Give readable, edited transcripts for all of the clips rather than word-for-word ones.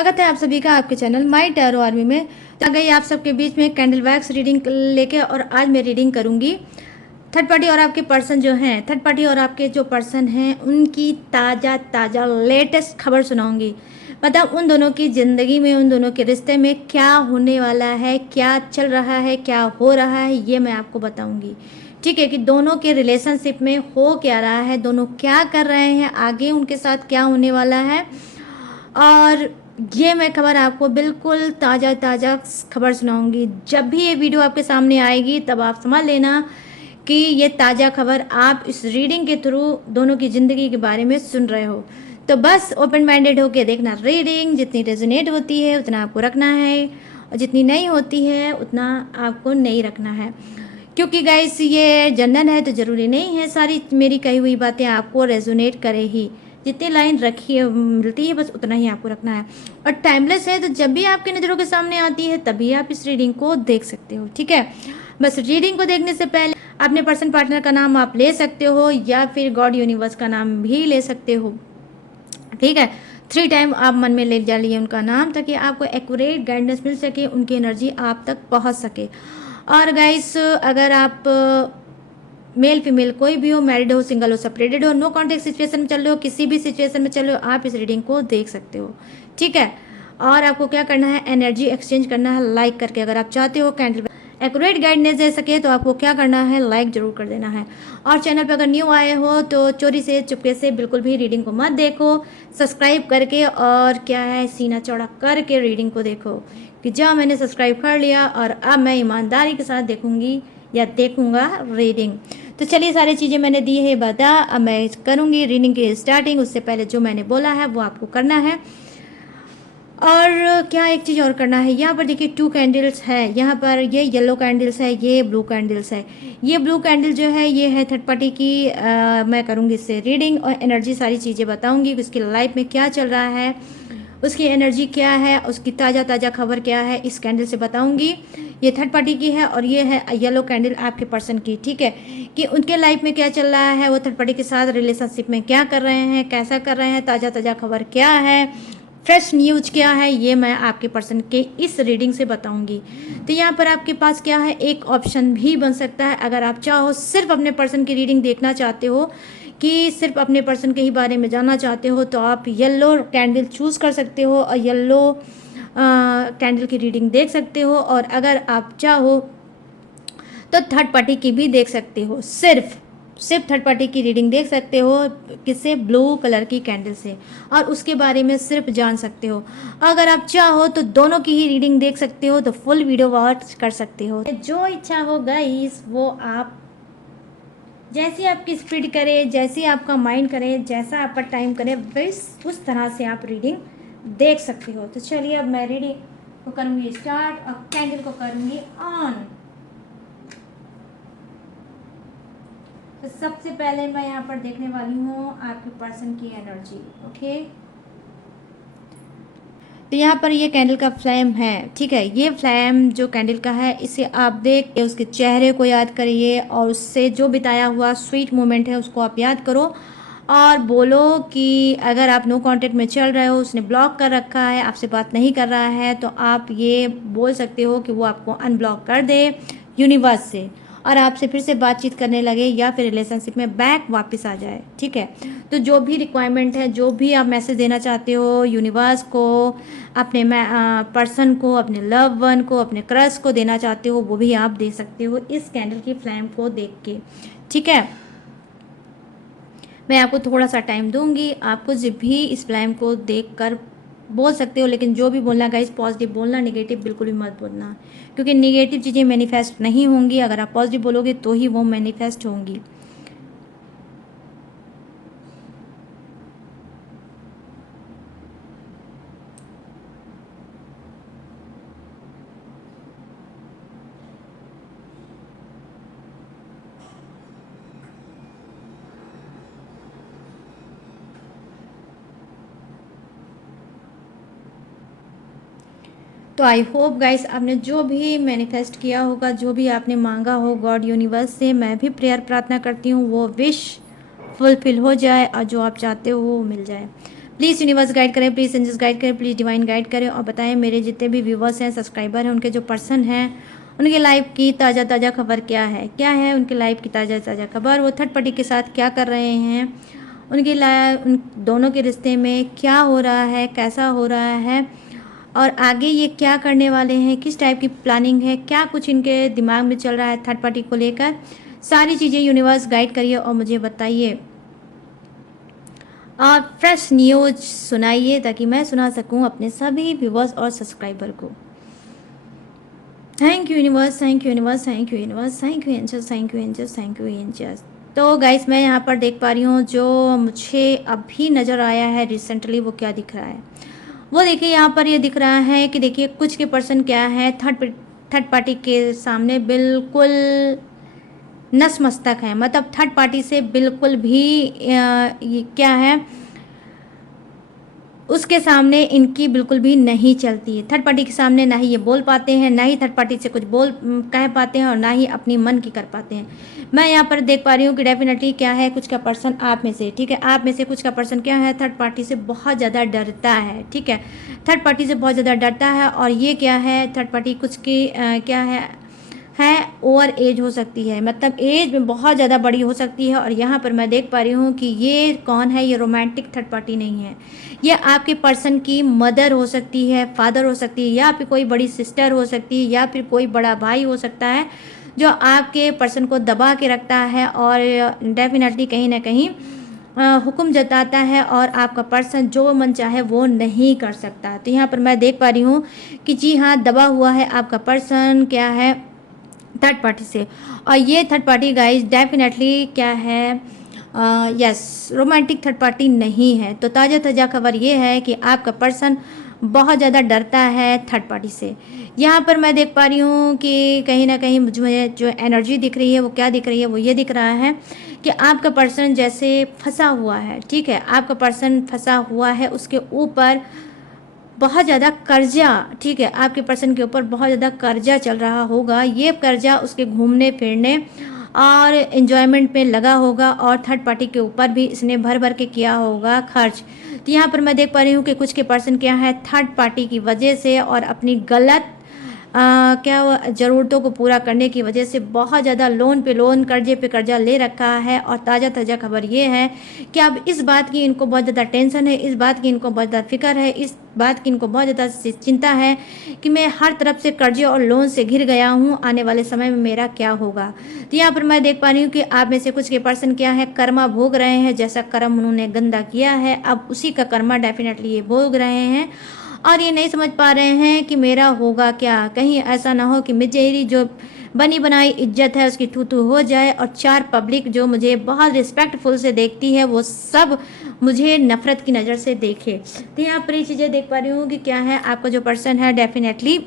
स्वागत है आप सभी का आपके चैनल माई टैरो आर्मी में। तो आ गई आप सबके बीच में कैंडल वैक्स रीडिंग लेके, और आज मैं रीडिंग करूंगी थर्ड पार्टी और आपके पर्सन जो हैं, थर्ड पार्टी और आपके जो पर्सन हैं उनकी ताज़ा लेटेस्ट खबर सुनाऊंगी। मतलब उन दोनों की ज़िंदगी में, उन दोनों के रिश्ते में क्या होने वाला है, क्या चल रहा है, क्या हो रहा है, ये मैं आपको बताऊंगी। ठीक है, कि दोनों के रिलेशनशिप में हो क्या रहा है, दोनों क्या कर रहे हैं, आगे उनके साथ क्या होने वाला है। और ये मैं खबर आपको बिल्कुल ताज़ा खबर सुनाऊंगी। जब भी ये वीडियो आपके सामने आएगी तब आप समझ लेना कि ये ताज़ा खबर आप इस रीडिंग के थ्रू दोनों की ज़िंदगी के बारे में सुन रहे हो। तो बस ओपन माइंडेड होकर देखना रीडिंग, जितनी रेजोनेट होती है उतना आपको रखना है, और जितनी नहीं होती है उतना आपको नहीं रखना है। क्योंकि गाइस ये जनरल है तो ज़रूरी नहीं है सारी मेरी कही हुई बातें आपको रेजोनेट करे ही। जितनी लाइन रखी है मिलती है बस उतना ही आपको रखना है। और टाइमलेस है, तो जब भी आपकी नज़रों के सामने आती है तभी आप इस रीडिंग को देख सकते हो। ठीक है, बस रीडिंग को देखने से पहले अपने पर्सन पार्टनर का नाम आप ले सकते हो, या फिर गॉड यूनिवर्स का नाम भी ले सकते हो। ठीक है, 3 टाइम आप मन में ले जाइए उनका नाम, ताकि आपको एक्यूरेट गाइडेंस मिल सके, उनकी एनर्जी आप तक पहुंच सके। और गाइस, अगर आप मेल फीमेल कोई भी हो, मैरिड हो, सिंगल हो, सेपरेटेड हो, नो कॉन्टेक्ट सिचुएशन में चल रहे हो, किसी भी सिचुएशन में चल रहे हो, आप इस रीडिंग को देख सकते हो। ठीक है, और आपको क्या करना है, एनर्जी एक्सचेंज करना है लाइक करके। अगर आप चाहते हो कैंडल एक्यूरेट गाइडेंस दे सके तो आपको क्या करना है, लाइक जरूर कर देना है। और चैनल पर अगर न्यू आए हो तो चोरी से चुपके से बिल्कुल भी रीडिंग को मत देखो, सब्सक्राइब करके और क्या है सीना चौड़ा करके रीडिंग को देखो, कि जब मैंने सब्सक्राइब कर लिया और अब मैं ईमानदारी के साथ देखूंगी या देखूंगा रीडिंग। तो चलिए, सारी चीज़ें मैंने दी है बता, अब मैं करूंगी रीडिंग की स्टार्टिंग। उससे पहले जो मैंने बोला है वो आपको करना है। और क्या एक चीज़ और करना है, यहाँ पर देखिए 2 कैंडल्स है, यहाँ पर ये येलो कैंडल्स है, ये ब्लू कैंडल्स है। ये ब्लू कैंडल जो है ये है थर्ड पार्टी की। मैं करूँगी इससे रीडिंग और एनर्जी, सारी चीज़ें बताऊँगी कि उसकी लाइफ में क्या चल रहा है, उसकी एनर्जी क्या है, उसकी ताज़ा खबर क्या है, इस कैंडल से बताऊंगी। ये थर्ड पार्टी की है और ये है येलो कैंडल आपके पर्सन की। ठीक है, कि उनके लाइफ में क्या चल रहा है, वो थर्ड पार्टी के साथ रिलेशनशिप में क्या कर रहे हैं, कैसा कर रहे हैं, ताज़ा खबर क्या है, फ्रेश न्यूज क्या है, ये मैं आपके पर्सन के इस रीडिंग से बताऊंगी। तो यहाँ पर आपके पास क्या है, एक ऑप्शन भी बन सकता है। अगर आप चाहो सिर्फ अपने पर्सन की रीडिंग देखना चाहते हो, कि सिर्फ अपने पर्सन के ही बारे में जानना चाहते हो, तो आप येलो कैंडल चूज़ कर सकते हो और येलो कैंडल की रीडिंग देख सकते हो। और अगर आप चाहो तो थर्ड पार्टी की भी देख सकते हो, सिर्फ थर्ड पार्टी की रीडिंग देख सकते हो, किससे, ब्लू कलर की कैंडल से, और उसके बारे में सिर्फ जान सकते हो। अगर आप चाहो तो दोनों की ही रीडिंग देख सकते हो, तो फुल वीडियो वॉच कर सकते हो। जो इच्छा हो गाइस वो आप जैसी आपकी स्पीड करे, जैसी आपका माइंड करे, जैसा आपका टाइम करे, बस उस तरह से आप रीडिंग देख सकते हो। तो चलिए, अब मैं रीडिंग को करूँगी स्टार्ट और कैंडल को करूँगी ऑन। तो सबसे पहले मैं यहाँ पर देखने वाली हूँ आपके पर्सन की एनर्जी। ओके, तो यहाँ पर ये कैंडल का फ्लेम है। ठीक है, ये फ्लेम जो कैंडल का है, इसे आप देख के उसके चेहरे को याद करिए, और उससे जो बिताया हुआ स्वीट मोमेंट है उसको आप याद करो, और बोलो कि अगर आप नो कांटेक्ट में चल रहे हो, उसने ब्लॉक कर रखा है, आपसे बात नहीं कर रहा है, तो आप ये बोल सकते हो कि वो आपको अनब्लॉक कर दे यूनिवर्स से, और आपसे फिर से बातचीत करने लगे, या फिर रिलेशनशिप में बैक वापस आ जाए। ठीक है, तो जो भी रिक्वायरमेंट है, जो भी आप मैसेज देना चाहते हो यूनिवर्स को, अपने पर्सन को, अपने लव वन को, अपने क्रश को देना चाहते हो, वो भी आप दे सकते हो इस कैंडल की फ्लेम को देख के। ठीक है, मैं आपको थोड़ा सा टाइम दूंगी, आपको जब भी इस फ्लेम को देख कर बोल सकते हो, लेकिन जो भी बोलना गाइस पॉजिटिव बोलना, नेगेटिव बिल्कुल भी मत बोलना, क्योंकि नेगेटिव चीज़ें मैनिफेस्ट नहीं होंगी। अगर आप पॉजिटिव बोलोगे तो ही वो मैनिफेस्ट होंगी। तो आई होप गाइस, आपने जो भी मैनिफेस्ट किया होगा, जो भी आपने मांगा हो गॉड यूनिवर्स से, मैं भी प्रेयर प्रार्थना करती हूँ वो विश फुलफिल हो जाए, और जो आप चाहते हो वो मिल जाए। प्लीज़ यूनिवर्स गाइड करें, प्लीज़ एंजल्स गाइड करें, प्लीज़ डिवाइन गाइड करें और बताएं मेरे जितने भी व्यूवर्स हैं, सब्सक्राइबर हैं, उनके जो पर्सन हैं, उनकी लाइफ की ताज़ा ताज़ा खबर क्या है उनकी लाइफ की ताज़ा ताज़ा खबर। वो थर्ड पार्टी के साथ क्या कर रहे हैं, उनकी उन दोनों के रिश्ते में क्या हो रहा है, कैसा हो रहा है और आगे ये क्या करने वाले हैं, किस टाइप की प्लानिंग है, क्या कुछ इनके दिमाग में चल रहा है थर्ड पार्टी को लेकर। सारी चीज़ें यूनिवर्स गाइड करिए और मुझे बताइए और फ्रेश न्यूज सुनाइए ताकि मैं सुना सकूं अपने सभी व्यूवर्स और सब्सक्राइबर को। Thank you universe, thank you universe, thank you universe, thank you angels, thank you angels, thank you angels. तो गाइस मैं यहाँ पर देख पा रही हूँ जो मुझे अभी नज़र आया है रिसेंटली, वो क्या दिख रहा है, वो देखिए यहाँ पर ये दिख रहा है कि देखिए कुछ के पर्सन क्या है थर्ड पार्टी के सामने बिल्कुल नसमस्तक है, मतलब थर्ड पार्टी से बिल्कुल भी ये क्या है उसके सामने इनकी बिल्कुल भी नहीं चलती है। थर्ड पार्टी के सामने ना ही ये बोल पाते हैं, ना ही थर्ड पार्टी से कुछ कह पाते हैं और ना ही अपनी मन की कर पाते हैं। मैं यहाँ पर देख पा रही हूँ कि डेफिनेटली क्या है, कुछ का पर्सन आप में से, ठीक है, आप में से कुछ का पर्सन क्या है थर्ड पार्टी से बहुत ज़्यादा डरता है, ठीक है, थर्ड पार्टी से बहुत ज़्यादा डरता है। और ये क्या है, थर्ड पार्टी कुछ की क्या है ओवर एज हो सकती है, मतलब एज में बहुत ज़्यादा बड़ी हो सकती है। और यहाँ पर मैं देख पा रही हूँ कि ये कौन है, ये रोमांटिक थर्ड पार्टी नहीं है, ये आपके पर्सन की मदर हो सकती है, फादर हो सकती है, या फिर कोई बड़ी सिस्टर हो सकती है, या फिर कोई बड़ा भाई हो सकता है जो आपके पर्सन को दबा के रखता है और डेफिनेटली कहीं ना कहीं हुक्म जताता है और आपका पर्सन जो मन चाहे वो नहीं कर सकता। तो यहाँ पर मैं देख पा रही हूँ कि जी हाँ, दबा हुआ है आपका पर्सन क्या है थर्ड पार्टी से। और ये थर्ड पार्टी गाइज डेफिनेटली क्या है, यस, रोमांटिक थर्ड पार्टी नहीं है। तो ताज़ा ताज़ा खबर ये है कि आपका पर्सन बहुत ज़्यादा डरता है थर्ड पार्टी से। यहाँ पर मैं देख पा रही हूँ कि कहीं ना कहीं मुझे जो एनर्जी दिख रही है वो क्या दिख रही है, वो ये दिख रहा है कि आपका पर्सन जैसे फंसा हुआ है, ठीक है, आपका पर्सन फंसा हुआ है, उसके ऊपर बहुत ज़्यादा कर्जा, ठीक है, आपके पर्सन के ऊपर बहुत ज़्यादा कर्जा चल रहा होगा। ये कर्जा उसके घूमने फिरने और एंजॉयमेंट में लगा होगा और थर्ड पार्टी के ऊपर भी इसने भर भर के किया होगा खर्च। तो यहाँ पर मैं देख पा रही हूँ कि कुछ के पर्सन क्या है थर्ड पार्टी की वजह से और अपनी गलत क्या ज़रूरतों को पूरा करने की वजह से बहुत ज़्यादा लोन पे लोन, कर्जे पे कर्जा ले रखा है। और ताज़ा ताज़ा खबर ये है कि अब इस बात की इनको बहुत ज़्यादा टेंशन है, इस बात की इनको बहुत ज़्यादा फिक्र है, इस बात की इनको बहुत ज़्यादा चिंता है कि मैं हर तरफ से कर्जे और लोन से घिर गया हूँ, आने वाले समय में मेरा क्या होगा। तो यहाँ पर मैं देख पा रही हूँ कि आप में से कुछ के पर्सन क्या है कर्मा भोग रहे हैं, जैसा कर्म उन्होंने गंदा किया है अब उसी का कर्मा डेफिनेटली ये भोग रहे हैं और ये नहीं समझ पा रहे हैं कि मेरा होगा क्या। कहीं ऐसा ना हो कि मेरी जो बनी बनाई इज्जत है उसकी थू थू हो जाए और चार पब्लिक जो मुझे बहुत रिस्पेक्टफुल से देखती है वो सब मुझे नफरत की नज़र से देखे। तो यहाँ पर ये चीज़ें देख पा रही हूँ कि क्या है, आपका जो पर्सन है डेफिनेटली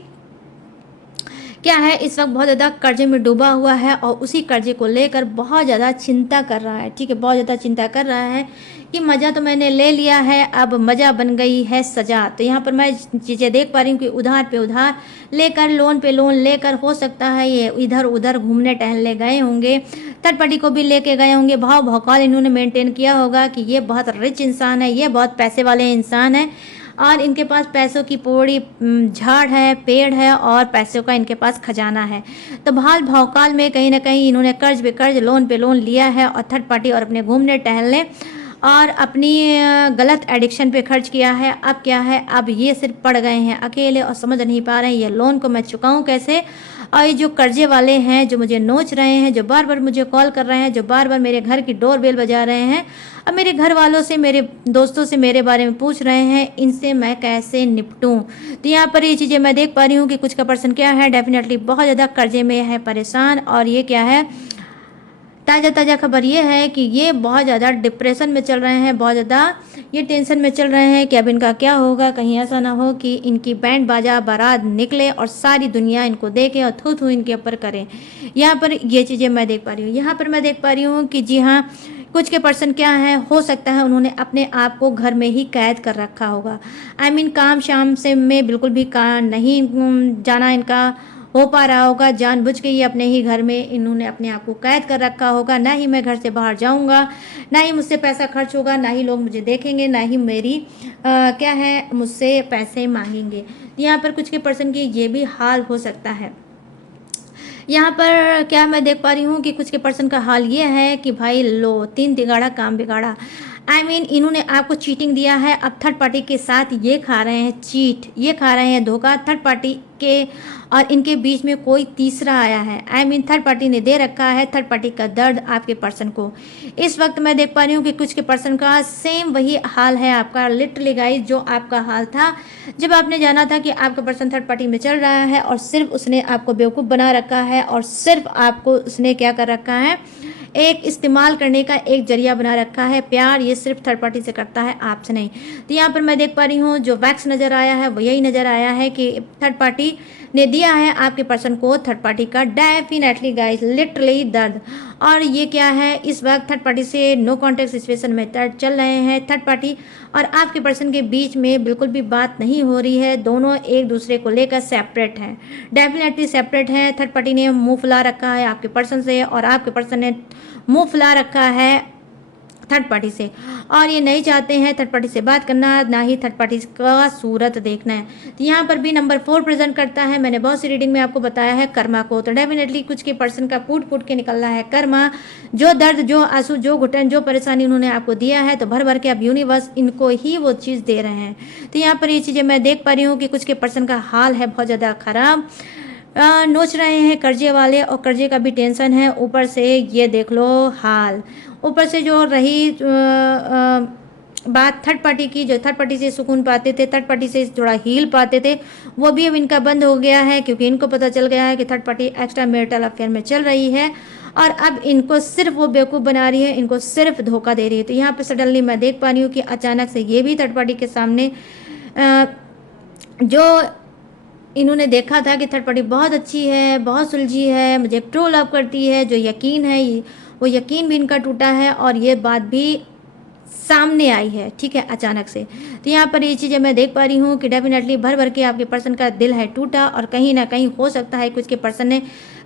क्या है इस वक्त बहुत ज़्यादा कर्जे में डूबा हुआ है और उसी कर्जे को लेकर बहुत ज़्यादा चिंता कर रहा है, ठीक है, बहुत ज़्यादा चिंता कर रहा है कि मज़ा तो मैंने ले लिया है, अब मज़ा बन गई है सज़ा। तो यहाँ पर मैं चीज़ें देख पा रही हूँ कि उधार पे उधार लेकर, लोन पे लोन लेकर, हो सकता है ये इधर उधर घूमने टहलने गए होंगे, थर्ड पार्टी को भी लेके गए होंगे, भाव भौकाल इन्होंने मेंटेन किया होगा कि ये बहुत रिच इंसान है, ये बहुत पैसे वाले इंसान है और इनके पास पैसों की पूरी झाड़ है, पेड़ है और पैसों का इनके पास खजाना है। तो भाल भौकाल में कहीं ना कहीं इन्होंने कर्ज पे कर्ज, लोन पे लोन लिया है और थर्ड पार्टी और अपने घूमने टहलने और अपनी गलत एडिक्शन पे खर्च किया है। अब क्या है, अब ये सिर्फ पड़ गए हैं अकेले और समझ नहीं पा रहे हैं ये लोन को मैं चुकाऊं कैसे। और ये जो कर्जे वाले हैं जो मुझे नोच रहे हैं, जो बार बार मुझे कॉल कर रहे हैं, जो बार बार मेरे घर की डोर बेल बजा रहे हैं, अब मेरे घर वालों से, मेरे दोस्तों से मेरे बारे में पूछ रहे हैं, इनसे मैं कैसे निपटूं। तो यहाँ पर ये चीज़ें मैं देख पा रही हूँ कि कुछ का पर्सन क्या है डेफिनेटली बहुत ज़्यादा कर्जे में है, परेशान। और ये क्या है, ताज़ा ताज़ा खबर ये है कि ये बहुत ज़्यादा डिप्रेशन में चल रहे हैं, बहुत ज़्यादा ये टेंशन में चल रहे हैं कि अब इनका क्या होगा। कहीं ऐसा ना हो कि इनकी बैंड बाजा बारात निकले और सारी दुनिया इनको देखे और थू थू इनके ऊपर करे। यहाँ पर ये चीज़ें मैं देख पा रही हूँ। यहाँ पर मैं देख पा रही हूँ कि जी हाँ, कुछ के पर्सन क्या है, हो सकता है उन्होंने अपने आप को घर में ही कैद कर रखा होगा। आई मीन काम शाम से में बिल्कुल भी नहीं जाना इनका हो पा रहा होगा। जानबूझ के ये अपने ही घर में इन्होंने अपने आप को कैद कर रखा होगा। ना ही मैं घर से बाहर जाऊंगा, ना ही मुझसे पैसा खर्च होगा, ना ही लोग मुझे देखेंगे, ना ही मेरी क्या है मुझसे पैसे मांगेंगे। यहाँ पर कुछ के पर्सन की ये भी हाल हो सकता है। यहाँ पर क्या मैं देख पा रही हूँ कि कुछ के पर्सन का हाल ये है कि भाई लो, तीन तिगाड़ा काम बिगाड़ा। इन्होंने आपको चीटिंग दिया है, अब थर्ड पार्टी के साथ ये खा रहे हैं चीट, ये खा रहे हैं धोखा थर्ड पार्टी के, और इनके बीच में कोई तीसरा आया है। थर्ड पार्टी ने दे रखा है थर्ड पार्टी का दर्द आपके पर्सन को। इस वक्त मैं देख पा रही हूँ कि कुछ के पर्सन का सेम वही हाल है आपका, लिटरली गाइस, जो आपका हाल था जब आपने जाना था कि आपका पर्सन थर्ड पार्टी में चल रहा है, और सिर्फ उसने आपको बेवकूफ़ बना रखा है, और सिर्फ आपको उसने क्या कर रखा है, एक इस्तेमाल करने का एक जरिया बना रखा है। प्यार ये सिर्फ थर्ड पार्टी से करता है, आपसे नहीं। तो यहाँ पर मैं देख पा रही हूँ जो वैक्स नज़र आया है वो यही नज़र आया है कि थर्ड पार्टी ने दिया है आपके पर्सन को थर्ड पार्टी का डेफिनेटली गाइस लिटरली दर्द। और ये क्या है, इस वक्त थर्ड पार्टी से नो कॉन्टेक्ट सिचुएशन में चल रहे हैं थर्ड पार्टी और आपके पर्सन के बीच में बिल्कुल भी बात नहीं हो रही है। दोनों एक दूसरे को लेकर सेपरेट हैं, डेफिनेटली सेपरेट हैं। थर्ड पार्टी ने मुंह फुला रखा है आपके पर्सन से, और आपके पर्सन ने मुंह फुला रखा है थर्ड पार्टी से, और ये नहीं चाहते हैं थर्ड पार्टी से बात करना, ना ही थर्ड पार्टी का सूरत देखना है। तो यहाँ पर भी नंबर 4 प्रेजेंट करता है। मैंने बहुत सी रीडिंग में आपको बताया है कर्मा को, तो डेफिनेटली कुछ के पर्सन का फूट फूट के निकल रहा है कर्मा। जो दर्द, जो आंसू, जो घुटन, जो परेशानी उन्होंने आपको दिया है, तो भर भर के अब यूनिवर्स इनको ही वो चीज़ दे रहे हैं। तो यहाँ पर ये चीज़ें मैं देख पा रही हूँ कि कुछ के पर्सन का हाल है बहुत ज़्यादा खराब, नोच रहे हैं कर्जे वाले, और कर्जे का भी टेंशन है। ऊपर से ये देख लो हाल, ऊपर से जो रही बात थर्ड पार्टी की, जो थर्ड पार्टी से सुकून पाते थे, थर्ड पार्टी से थोड़ा हील पाते थे, वो भी अब इनका बंद हो गया है, क्योंकि इनको पता चल गया है कि third party extra marital affair में चल रही है, और अब इनको सिर्फ वो बेवकूफ़ बना रही है, इनको सिर्फ धोखा दे रही है। तो यहाँ पे सडनली मैं देख पा रही हूँ कि अचानक से ये भी थर्ड पार्टी के सामने जो इन्होंने देखा था कि थर्ड पार्टी बहुत अच्छी है, बहुत सुलझी है, मुझे ट्रू लव करती है, जो यकीन है वो यकीन भी इनका टूटा है, और ये बात भी सामने आई है, ठीक है, अचानक से। तो यहाँ पर ये चीज़ें मैं देख पा रही हूँ कि डेफिनेटली भर भर के आपके पर्सन का दिल है टूटा, और कहीं ना कहीं हो सकता है कुछ के पर्सन ने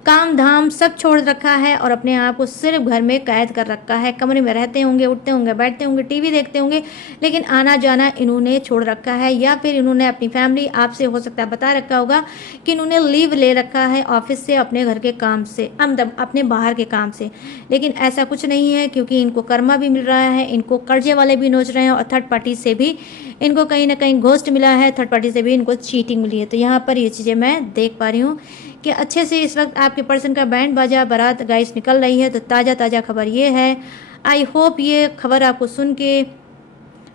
काम धाम सब छोड़ रखा है और अपने आप को सिर्फ घर में कैद कर रखा है। कमरे में रहते होंगे, उठते होंगे, बैठते होंगे, टीवी देखते होंगे, लेकिन आना जाना इन्होंने छोड़ रखा है, या फिर इन्होंने अपनी फैमिली, आपसे हो सकता है बता रखा होगा कि इन्होंने लीव ले रखा है ऑफिस से, अपने घर के काम से, मतलब अपने बाहर के काम से। लेकिन ऐसा कुछ नहीं है, क्योंकि इनको कर्मा भी मिल रहा है, इनको कर्जे वाले भी नोच रहे हैं, और थर्ड पार्टी से भी इनको कहीं ना कहीं घोस्ट मिला है, थर्ड पार्टी से भी इनको चीटिंग मिली है। तो यहाँ पर ये चीज़ें मैं देख पा रही हूँ कि अच्छे से इस वक्त आपके पर्सन का बैंड बाजा बारात गाइस निकल रही है। तो ताज़ा ताज़ा खबर ये है। आई होप ये खबर आपको सुन के,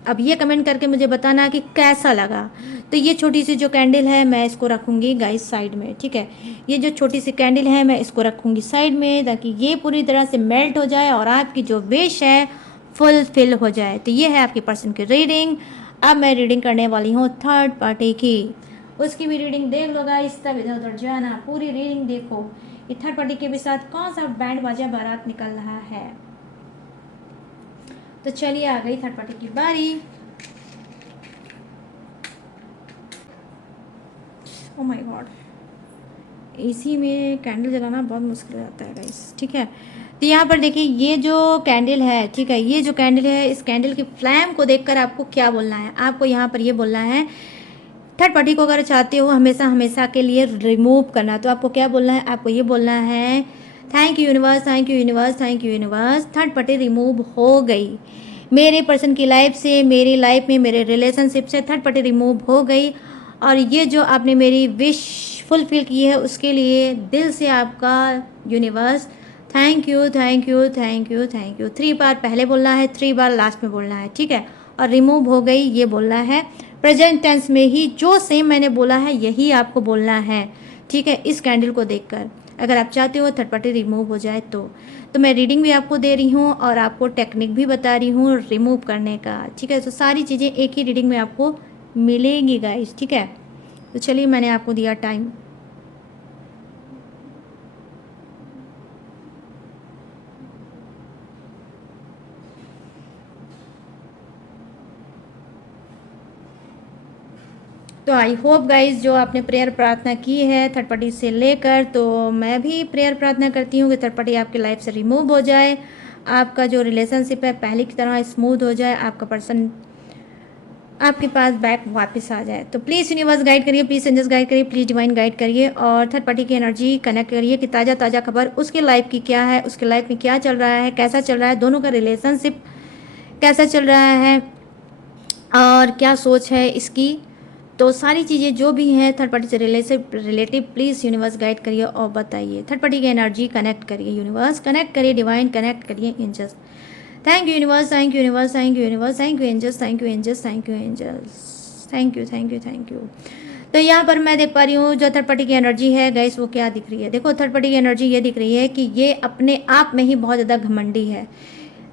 अब ये कमेंट करके मुझे बताना कि कैसा लगा। तो ये छोटी सी जो कैंडल है मैं इसको रखूँगी गाइस साइड में, ठीक है। ये जो छोटी सी कैंडल है मैं इसको रखूँगी साइड में, ताकि ये पूरी तरह से मेल्ट हो जाए और आपकी जो विश है फुलफिल हो जाए। तो ये है आपके पर्सन की रीडिंग। अब मैं रीडिंग करने वाली हूँ थर्ड पार्टी की, उसकी भी रीडिंग देख लो गाइस, तब इधर उधर जाना, पूरी रीडिंग देखो कि थर्ड पार्टी के भी साथ कौन सा बैंड बाजा बारात निकल रहा है। तो चलिए आ गई थर्ड पार्टी की बारी। ओ माय गॉड, एसी में कैंडल जलाना बहुत मुश्किल हो जाता है गाइस, ठीक है। तो यहाँ पर देखिए ये जो कैंडल है, ठीक है, ये जो कैंडल है, इस कैंडल की फ्लैम को देखकर आपको क्या बोलना है, आपको यहाँ पर ये बोलना है थर्ड पार्टी को अगर चाहते हो हमेशा हमेशा के लिए रिमूव करना, तो आपको क्या बोलना है, आपको ये बोलना है thank you universe, thank you universe, thank you universe, third party remove हो गई मेरे पर्सन की लाइफ से, मेरी लाइफ में, मेरे रिलेशनशिप से थर्ड पार्टी रिमूव हो गई। और ये जो आपने मेरी विश फुलफिल की है उसके लिए दिल से आपका universe thank you, thank you, thank you, thank you. 3 बार पहले बोलना है, 3 बार लास्ट में बोलना है, ठीक है। और रिमूव हो गई ये बोलना है प्रेजेंट टेंस में ही, जो सेम मैंने बोला है यही आपको बोलना है, ठीक है। इस कैंडल को देखकर अगर आप चाहते हो थर्ड पार्टी रिमूव हो जाए तो मैं रीडिंग भी आपको दे रही हूँ और आपको टेक्निक भी बता रही हूँ रिमूव करने का, ठीक है। तो सारी चीज़ें एक ही रीडिंग में आपको मिलेंगी गाइस, ठीक है। तो चलिए मैंने आपको दिया टाइम। तो आई होप गाइज जो आपने प्रेयर प्रार्थना की है थर्ड पार्टी से लेकर, तो मैं भी प्रेयर प्रार्थना करती हूँ कि थर्ड पार्टी आपकी लाइफ से रिमूव हो जाए, आपका जो रिलेशनशिप है पहले की तरह स्मूथ हो जाए, आपका पर्सन आपके पास बैक वापस आ जाए। तो प्लीज़ यूनिवर्स गाइड करिए, प्लीज़ एंजल्स गाइड करिए, प्लीज़ डिवाइन गाइड करिए और थर्ड पार्टी की एनर्जी कनेक्ट करिए कि ताज़ा ताज़ा खबर उसके लाइफ की क्या है, उसके लाइफ में क्या चल रहा है, कैसा चल रहा है, दोनों का रिलेशनशिप कैसा चल रहा है और क्या सोच है इसकी। तो सारी चीज़ें जो भी हैं थर्ड पार्टी से रिलेटिव प्लीज़ यूनिवर्स गाइड करिए और बताइए। थर्ड पार्टी की एनर्जी कनेक्ट करिए, यूनिवर्स कनेक्ट करिए, डिवाइन कनेक्ट करिए, angels. Thank you universe, thank you universe, thank you universe, thank you angels, thank you angels, thank you angels, thank you thank you thank you. तो यहाँ पर मैं देख पा रही हूँ जो थर्ड पार्टी की एनर्जी है गाइस वो क्या दिख रही है। देखो थर्ड पार्टी की एनर्जी ये दिख रही है कि ये अपने आप में ही बहुत ज़्यादा घमंडी है।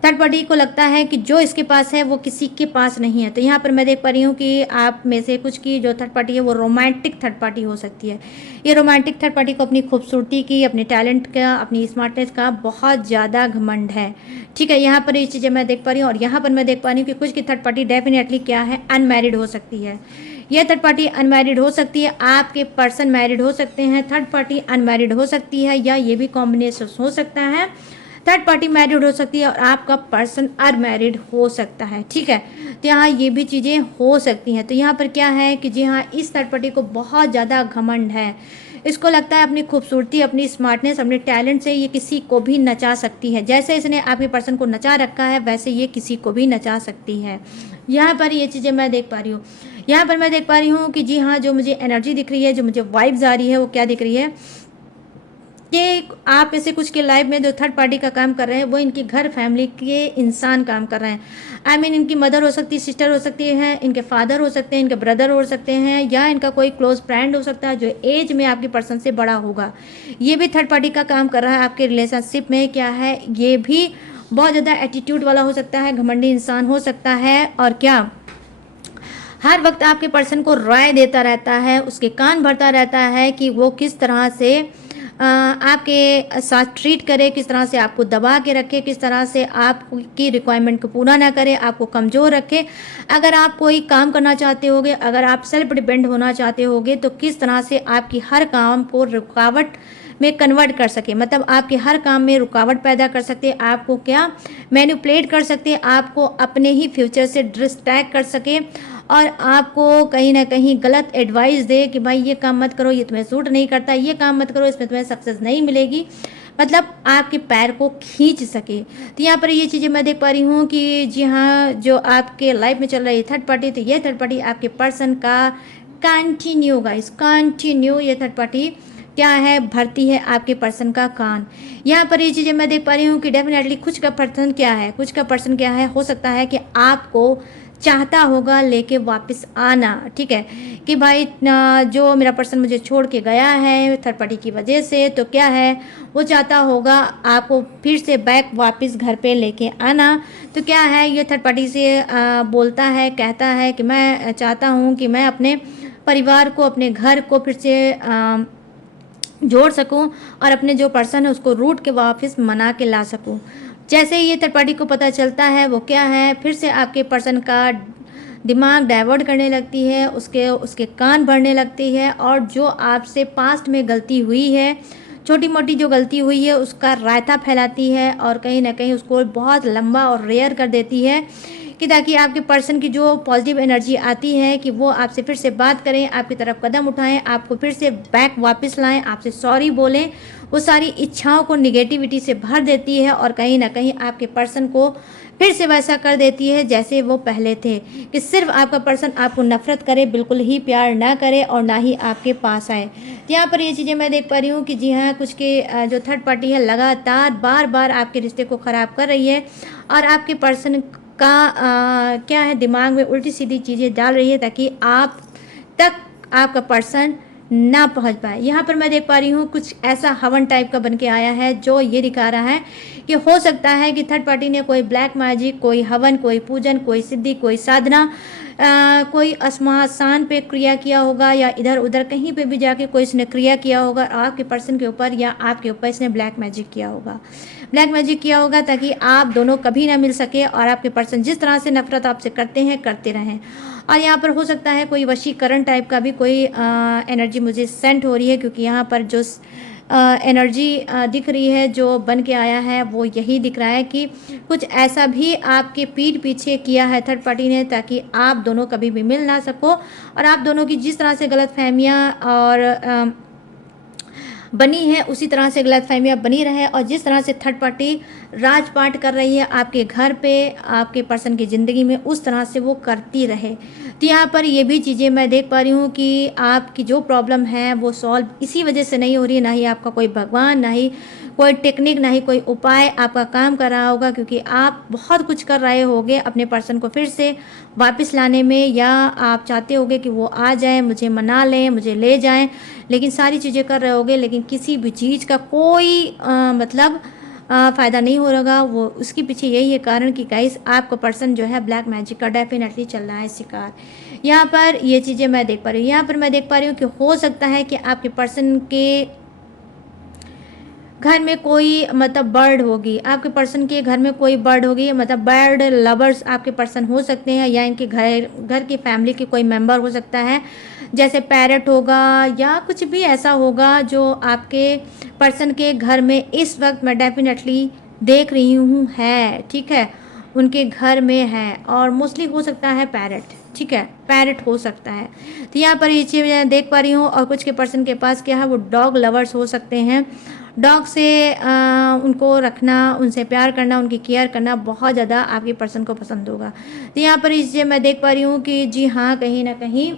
थर्ड पार्टी को लगता है कि जो इसके पास है वो किसी के पास नहीं है। तो यहाँ पर मैं देख पा रही हूँ कि आप में से कुछ की जो थर्ड पार्टी है वो रोमांटिक थर्ड पार्टी हो सकती है। ये रोमांटिक थर्ड पार्टी को अपनी खूबसूरती की, अपने टैलेंट का, अपनी स्मार्टनेस का बहुत ज़्यादा घमंड है। ठीक है, यहाँ पर ये चीज़ें मैं देख पा रही हूँ। और यहाँ पर मैं देख पा रही हूँ कि कुछ की थर्ड पार्टी डेफिनेटली क्या है, अनमैरिड हो सकती है। यह थर्ड पार्टी अनमैरिड हो सकती है, आपके पर्सन मैरिड हो सकते हैं, थर्ड पार्टी अनमैरिड हो सकती है, या ये भी कॉम्बिनेशन हो सकता है। थर्ड पार्टी मैरिड हो सकती है और आपका पर्सन अनमैरिड हो सकता है। ठीक है, तो यहाँ ये भी चीज़ें हो सकती हैं। तो यहाँ पर क्या है कि जी हाँ, इस थर्ड पार्टी को बहुत ज़्यादा घमंड है। इसको लगता है अपनी खूबसूरती, अपनी स्मार्टनेस, अपने टैलेंट से ये किसी को भी नचा सकती है। जैसे इसने आपके पर्सन को नचा रखा है वैसे ये किसी को भी नचा सकती है। यहाँ पर ये चीज़ें मैं देख पा रही हूँ। यहाँ पर मैं देख पा रही हूँ कि जी हाँ, जो मुझे एनर्जी दिख रही है, जो मुझे वाइब्स आ रही है वो क्या दिख रही है कि आप ऐसे कुछ के लाइफ में जो थर्ड पार्टी का काम कर रहे हैं वो इनकी घर फैमिली के इंसान काम कर रहे हैं। आई मीन इनकी मदर हो सकती है, सिस्टर हो सकती है, इनके फादर हो सकते हैं, इनके ब्रदर हो सकते हैं, या इनका कोई क्लोज फ्रेंड हो सकता है जो एज में आपके पर्सन से बड़ा होगा। ये भी थर्ड पार्टी का काम कर रहा है आपके रिलेशनशिप में। क्या है, ये भी बहुत ज़्यादा एटीट्यूड वाला हो सकता है, घमंडी इंसान हो सकता है। और क्या, हर वक्त आपके पर्सन को राय देता रहता है, उसके कान भरता रहता है कि वो किस तरह से आपके साथ ट्रीट करे, किस तरह से आपको दबा के रखे, किस तरह से आपकी रिक्वायरमेंट को पूरा ना करे, आपको कमज़ोर रखे। अगर आप कोई काम करना चाहते होगे, अगर आप सेल्फ डिपेंड होना चाहते होगे, तो किस तरह से आपकी हर काम को रुकावट में कन्वर्ट कर सके, मतलब आपके हर काम में रुकावट पैदा कर सकते, आपको क्या मैनिपुलेट कर सकते, आपको अपने ही फ्यूचर से डिस्ट्रैक्ट कर सके और आपको कहीं ना कहीं गलत एडवाइस दे कि भाई ये काम मत करो, ये तुम्हें सूट नहीं करता, ये काम मत करो, इसमें तुम्हें सक्सेस नहीं मिलेगी, मतलब आपके पैर को खींच सके। तो यहाँ पर ये चीज़ें मैं देख पा रही हूँ कि जी हाँ, जो आपके लाइफ में चल रही है थर्ड पार्टी, तो ये थर्ड पार्टी आपके पर्सन का कंटिन्यू गाइस, कंटिन्यू ये थर्ड पार्टी क्या है, भरती है आपके पर्सन का कान। यहाँ पर ये चीज़ें मैं देख पा रही हूँ कि डेफिनेटली कुछ का पर्सन क्या है, कुछ का पर्सन क्या है, हो सकता है कि आपको चाहता होगा लेके वापस आना। ठीक है, कि भाई जो मेरा पर्सन मुझे छोड़ के गया है थर्ड पार्टी की वजह से, तो क्या है, वो चाहता होगा आपको फिर से बैक वापस घर पे लेके आना। तो क्या है, ये थर्ड पार्टी से बोलता है, कहता है कि मैं चाहता हूँ कि मैं अपने परिवार को, अपने घर को फिर से जोड़ सकूं और अपने जो पर्सन है उसको रूट के वापस मना के ला सकूं। जैसे ही ये थर्ड पार्टी को पता चलता है, वो क्या है, फिर से आपके पर्सन का दिमाग डाइवर्ट करने लगती है, उसके कान भरने लगती है, और जो आपसे पास्ट में गलती हुई है, छोटी मोटी जो गलती हुई है, उसका रायता फैलाती है और कहीं ना कहीं उसको बहुत लंबा और रेयर कर देती है कि ताकि आपके पर्सन की जो पॉजिटिव एनर्जी आती है कि वो आपसे फिर से बात करें, आपकी तरफ कदम उठाएं, आपको फिर से बैक वापस लाएं, आपसे सॉरी बोलें, वो सारी इच्छाओं को निगेटिविटी से भर देती है और कहीं ना कहीं आपके पर्सन को फिर से वैसा कर देती है जैसे वो पहले थे, कि सिर्फ आपका पर्सन आपको नफरत करे, बिल्कुल ही प्यार ना करे और ना ही आपके पास आए। तो यहाँ पर ये चीज़ें मैं देख पा रही हूँ कि जी हाँ, कुछ के जो थर्ड पार्टी है लगातार बार बार आपके रिश्ते को ख़राब कर रही है और आपके पर्सन का क्या है, दिमाग में उल्टी सीधी चीज़ें डाल रही है ताकि आप तक आपका पर्सन ना पहुंच पाए। यहाँ पर मैं देख पा रही हूँ कुछ ऐसा हवन टाइप का बन के आया है जो ये दिखा रहा है कि हो सकता है कि थर्ड पार्टी ने कोई ब्लैक मैजिक, कोई हवन, कोई पूजन, कोई सिद्धि, कोई साधना कोई आसमान पे क्रिया किया होगा या इधर उधर कहीं पे भी जाके कोई इसने क्रिया किया होगा आपके पर्सन के ऊपर या आपके ऊपर इसने ब्लैक मैजिक किया होगा। ब्लैक मैजिक किया होगा ताकि आप दोनों कभी ना मिल सके और आपके पर्सन जिस तरह से नफरत आपसे करते हैं करते रहें। और यहाँ पर हो सकता है कोई वशीकरण टाइप का भी कोई एनर्जी मुझे सेंड हो रही है, क्योंकि यहाँ पर जो एनर्जी दिख रही है जो बन के आया है वो यही दिख रहा है कि कुछ ऐसा भी आपके पीठ पीछे किया है थर्ड पार्टी ने ताकि आप दोनों कभी भी मिल ना सको। और आप दोनों की जिस तरह से गलतफहमियाँ और बनी है उसी तरह से गलतफहमियाँ बनी रहे, और जिस तरह से थर्ड पार्टी राजपाट कर रही है आपके घर पे आपके पर्सन की ज़िंदगी में उस तरह से वो करती रहे। तो यहाँ पर ये भी चीज़ें मैं देख पा रही हूँ कि आपकी जो प्रॉब्लम है वो सॉल्व इसी वजह से नहीं हो रही है। ना ही आपका कोई भगवान, ना ही कोई टेक्निक, ना ही कोई उपाय आपका काम कर रहा होगा, क्योंकि आप बहुत कुछ कर रहे होगे अपने पर्सन को फिर से वापस लाने में, या आप चाहते होगे कि वो आ जाए, मुझे मना लें, मुझे ले जाएं, लेकिन सारी चीज़ें कर रहे होगे लेकिन किसी भी चीज़ का कोई मतलब फ़ायदा नहीं हो रहा। वो उसके पीछे यही है कारण कि गाइस आपका पर्सन जो है ब्लैक मैजिक का डेफिनेटली चल रहा है शिकार। यहाँ पर ये चीज़ें मैं देख पा रही हूँ। यहाँ पर मैं देख पा रही हूँ कि हो सकता है कि आपके पर्सन के घर में कोई मतलब बर्ड होगी, आपके पर्सन के घर में कोई बर्ड होगी, मतलब बर्ड लवर्स आपके पर्सन हो सकते हैं, या इनके घर की फैमिली के कोई मेंबर हो सकता है, जैसे पैरट होगा या कुछ भी ऐसा होगा जो आपके पर्सन के घर में इस वक्त मैं डेफिनेटली देख रही हूँ है, ठीक है, उनके घर में है। और मोस्टली हो सकता है पैरट, ठीक है, पैरट हो सकता है। तो यहाँ पर ये चीज़ मैं देख पा रही हूँ। और कुछ के पर्सन के पास क्या है, वो डॉग लवर्स हो सकते हैं। डॉग से उनको रखना, उनसे प्यार करना, उनकी केयर करना बहुत ज़्यादा आपके पर्सन को पसंद होगा। तो यहाँ पर ये मैं देख पा रही हूँ कि जी हाँ, कहीं ना कहीं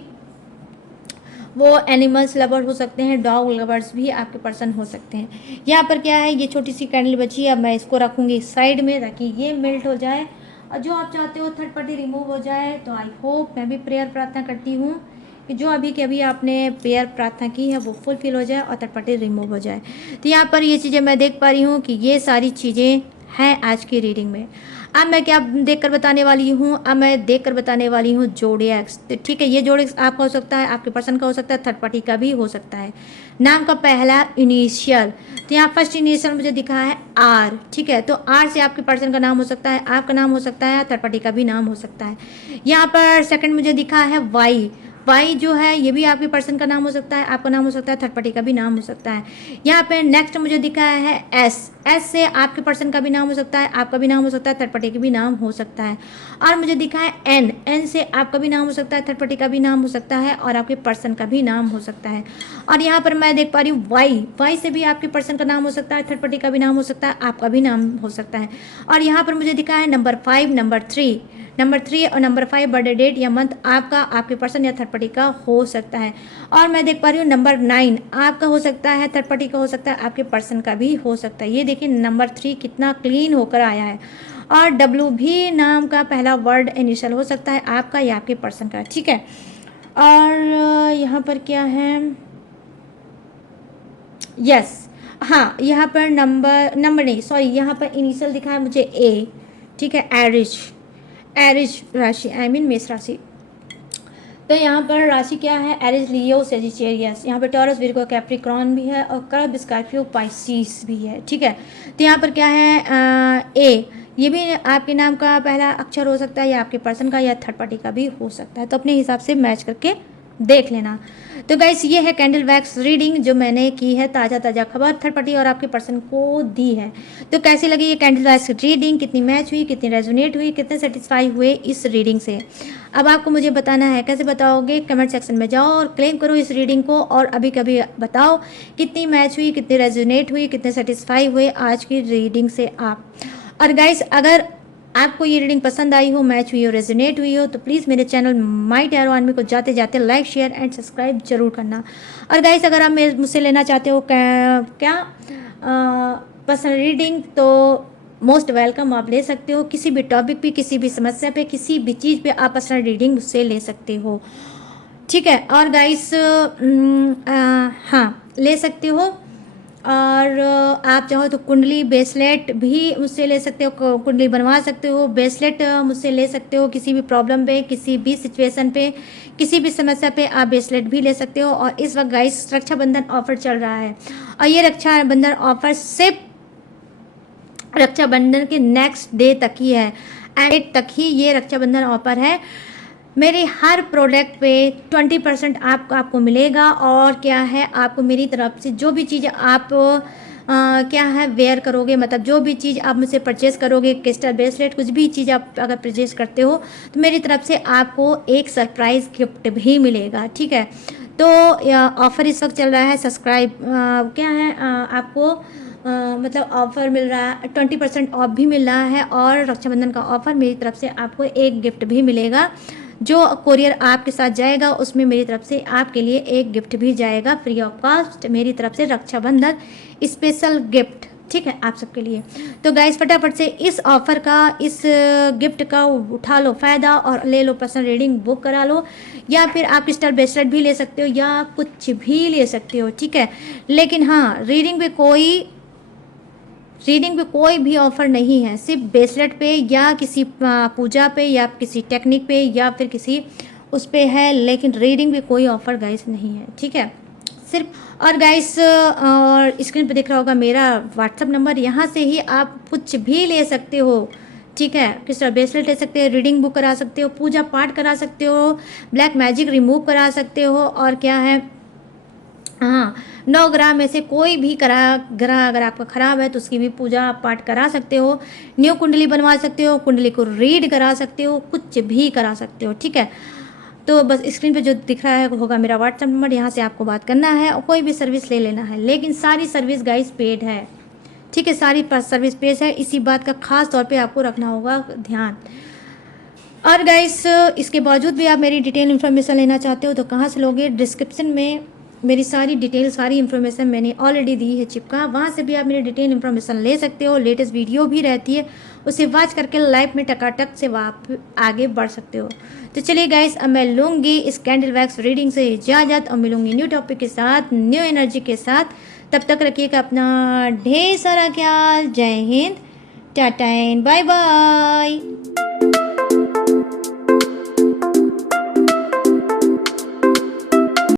वो एनिमल्स लवर हो सकते हैं, डॉग लवर्स भी आपके पर्सन हो सकते हैं। यहाँ पर क्या है, ये छोटी सी कैंडल बची है, अब मैं इसको रखूँगी साइड में ताकि ये मेल्ट हो जाए और जो आप चाहते हो थर्ड पार्टी रिमूव हो जाए। तो आई होप, मैं भी प्रेयर प्रार्थना करती हूँ कि जो अभी के अभी आपने प्रेयर प्रार्थना की है वो फुलफिल हो जाए और थर्ड पार्टी रिमूव हो जाए। तो यहाँ पर ये चीज़ें मैं देख पा रही हूँ कि ये सारी चीज़ें हैं आज की रीडिंग में। अब मैं क्या देखकर बताने वाली हूँ, अब मैं देखकर बताने वाली हूँ जोडिएक्स। तो ठीक है, ये जोडिएक्स आपका हो सकता है, आपके पर्सन का हो सकता है, थर्ड पार्टी का भी हो सकता है। नाम का पहला इनिशियल, तो यहाँ फर्स्ट इनिशियल मुझे दिखा है आर, ठीक है, तो आर से आपके पर्सन का नाम हो सकता है, आपका नाम हो सकता है, थर्ड पार्टी का भी नाम हो सकता है। यहाँ पर सेकंड मुझे दिखा है वाई, वाई जो है ये भी आपके पर्सन का नाम हो सकता है, आपका नाम हो सकता है, थर्ड पार्टी का भी नाम हो सकता है। यहाँ पे नेक्स्ट मुझे दिखा है एस, एस से आपके पर्सन का भी नाम हो सकता है, आपका भी नाम हो सकता है, थर्ड पार्टी का भी नाम हो सकता है। और मुझे दिखा है एन, एन से आपका भी नाम हो सकता है, थर्ड पार्टी का भी नाम हो सकता है और आपके पर्सन का भी नाम हो सकता है। और यहाँ पर मैं देख पा रही हूँ वाई, वाई से भी आपके पर्सन का नाम हो सकता है, थर्ड पार्टी का भी नाम हो सकता है, आपका भी नाम हो सकता है। और यहाँ पर मुझे दिखा है नंबर 5, नंबर 3, नंबर 3 और नंबर 5 बर्थडे डेट या मंथ आपका, आपके पर्सन या थर्ड पार्टी का हो सकता है। और मैं देख पा रही हूँ नंबर 9 आपका हो सकता है, थर्ड पार्टी का हो सकता है, आपके पर्सन का भी हो सकता है। ये देखिए नंबर 3 कितना क्लीन होकर आया है। और डब्ल्यू भी नाम का पहला वर्ड इनिशियल हो सकता है आपका या आपके पर्सन का, ठीक है। और यहाँ पर क्या है, यस, हाँ, यहाँ पर नंबर नहीं सॉरी, यहाँ पर इनिशियल दिखा है मुझे ए, ठीक है, एरिज, एरिज राशि, आई मीन मेष राशि। तो यहाँ पर राशि क्या है, एरिज, लियो, सेजिटेरियस, यहाँ पर टॉरस, विर्गो, कैप्रिकॉर्न भी है और कर्ब, स्कॉर्पियो, पाइसिस भी है, ठीक है। तो यहाँ पर क्या है ए, ये भी आपके नाम का पहला अक्षर हो सकता है या आपके पर्सन का या थर्ड पार्टी का भी हो सकता है। तो अपने हिसाब से मैच करके देख लेना। तो गाइस ये है कैंडल वैक्स रीडिंग जो मैंने की है, ताज़ा खबर थर्ड पार्टी और आपके पर्सन को दी है। तो कैसी लगी ये कैंडल वैक्स रीडिंग, कितनी मैच हुई, कितनी रेजोनेट हुई, कितने सेटिस्फाई हुए इस रीडिंग से, अब आपको मुझे बताना है। कैसे बताओगे, कमेंट सेक्शन में जाओ और क्लेम करो इस रीडिंग को और अभी कभी बताओ कितनी मैच हुई, कितनी रेजोनेट हुई, कितने सेटिस्फाई हुए आज की रीडिंग से आप। और गाइस अगर आपको ये रीडिंग पसंद आई हो, मैच हुई हो, रेजोनेट हुई हो, तो प्लीज़ मेरे चैनल माय टैरो आर्मी को जाते जाते लाइक, शेयर एंड सब्सक्राइब जरूर करना। और गाइस अगर आप मुझसे लेना चाहते हो क्या पर्सनल रीडिंग, तो मोस्ट वेलकम, आप ले सकते हो किसी भी टॉपिक पे, किसी भी समस्या पे, किसी भी चीज़ पे आप पर्सनल रीडिंग मुझसे ले सकते हो, ठीक है। और गाइस हाँ ले सकते हो और आप चाहो तो कुंडली ब्रेसलेट भी मुझसे ले सकते हो, कुंडली बनवा सकते हो, ब्रेसलेट मुझसे ले सकते हो। किसी भी प्रॉब्लम पे, किसी भी सिचुएशन पे, किसी भी समस्या पे आप ब्रेसलेट भी ले सकते हो। और इस वक्त गाइस रक्षाबंधन ऑफर चल रहा है और ये रक्षाबंधन ऑफर सिर्फ रक्षाबंधन के नेक्स्ट डे तक ही है, एंड तक ही ये रक्षाबंधन ऑफर है। मेरे हर प्रोडक्ट पे 20% आपको मिलेगा। और क्या है, आपको मेरी तरफ से जो भी चीज़ आप क्या है वेयर करोगे, मतलब जो भी चीज़ आप मुझसे परचेज़ करोगे, क्रिस्टल ब्रेसलेट, कुछ भी चीज़ आप अगर परचेज़ करते हो तो मेरी तरफ से आपको एक सरप्राइज़ गिफ्ट भी मिलेगा, ठीक है। तो ऑफ़र इस वक्त चल रहा है, सब्सक्राइब क्या है आपको मतलब ऑफ़र मिल रहा है, 20% ऑफ भी मिल रहा है और रक्षाबंधन का ऑफ़र मेरी तरफ से आपको एक गिफ्ट भी मिलेगा। जो कोरियर आपके साथ जाएगा उसमें मेरी तरफ से आपके लिए एक गिफ्ट भी जाएगा फ्री ऑफ कॉस्ट, मेरी तरफ से रक्षाबंधन स्पेशल गिफ्ट, ठीक है, आप सबके लिए। तो गाइस फटाफट से इस ऑफ़र का, इस गिफ्ट का उठा लो फ़ायदा और ले लो, पर्सनल रीडिंग बुक करा लो, या फिर आप क्रिस्टल ब्रेसलेट भी ले सकते हो या कुछ भी ले सकते हो, ठीक है। लेकिन हाँ, रीडिंग पे कोई भी ऑफ़र नहीं है, सिर्फ ब्रेसलेट पे या किसी पूजा पे या किसी टेक्निक पे या फिर किसी उस पे है, लेकिन रीडिंग पे कोई ऑफ़र गाइस नहीं है, ठीक है, सिर्फ। और गाइस और स्क्रीन पे दिख रहा होगा मेरा व्हाट्सअप नंबर, यहाँ से ही आप कुछ भी ले सकते हो, ठीक है। क्रिस्टल ब्रेसलेट ले सकते हो, रीडिंग बुक करा सकते हो, पूजा पाठ करा सकते हो, ब्लैक मैजिक रिमूव करा सकते हो, और क्या है, हाँ, 9 ग्रह में से कोई भी ग्रह अगर आपका ख़राब है तो उसकी भी पूजा पाठ करा सकते हो, न्यू कुंडली बनवा सकते हो, कुंडली को रीड करा सकते हो, कुछ भी करा सकते हो, ठीक है। तो बस स्क्रीन पे जो दिख रहा है होगा मेरा व्हाट्सएप नंबर, यहाँ से आपको बात करना है और कोई भी सर्विस ले लेना है, लेकिन सारी सर्विस गाइस पेड है, ठीक है, सारी सर्विस पेड है, इसी बात का खास तौर पे आपको रखना होगा ध्यान। और गाइस इसके बावजूद भी आप मेरी डिटेल इन्फॉर्मेशन लेना चाहते हो तो कहाँ से लोगे, डिस्क्रिप्शन में मेरी सारी डिटेल, सारी इन्फॉर्मेशन मैंने ऑलरेडी दी है चिपका, वहाँ से भी आप मेरी डिटेल इन्फॉर्मेशन ले सकते हो। लेटेस्ट वीडियो भी रहती है, उसे वॉच करके लाइफ में टकाटक से आप आगे बढ़ सकते हो। तो चलिए गाइस, अब मैं लूँगी इस कैंडल वैक्स रीडिंग से इजाज़त और मिलूँगी न्यू टॉपिक के साथ, न्यू एनर्जी के साथ। तब तक रखिएगा अपना ढेर सारा ख्याल। जय हिंद, टाटा एंड बाय बाय।